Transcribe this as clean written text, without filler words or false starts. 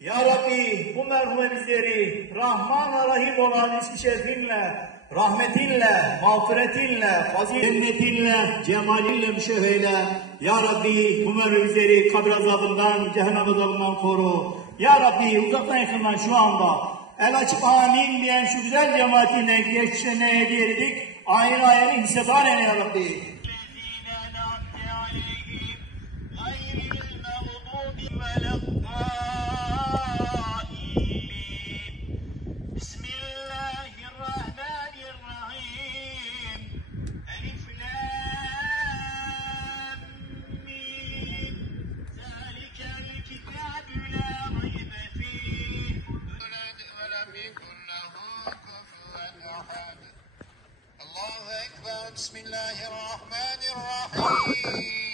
Ya Rabbi bu merhume bizleri Rahman ve Rahim olan ismi şerifinle, rahmetinle, mağfiretinle, faziletinle, cemalinle müşeheyle. Ya Rabbi bu merhume bizleri kabir azabından, cehennem azabından koru. Ya Rabbi uzaktan yakından şu anda el açıp amin diyen şu güzel cemaatine geçişine hediye edik. Ayrı ayrı hissedar eyle ya Rabbi. بسم الله الرحمن الرحيم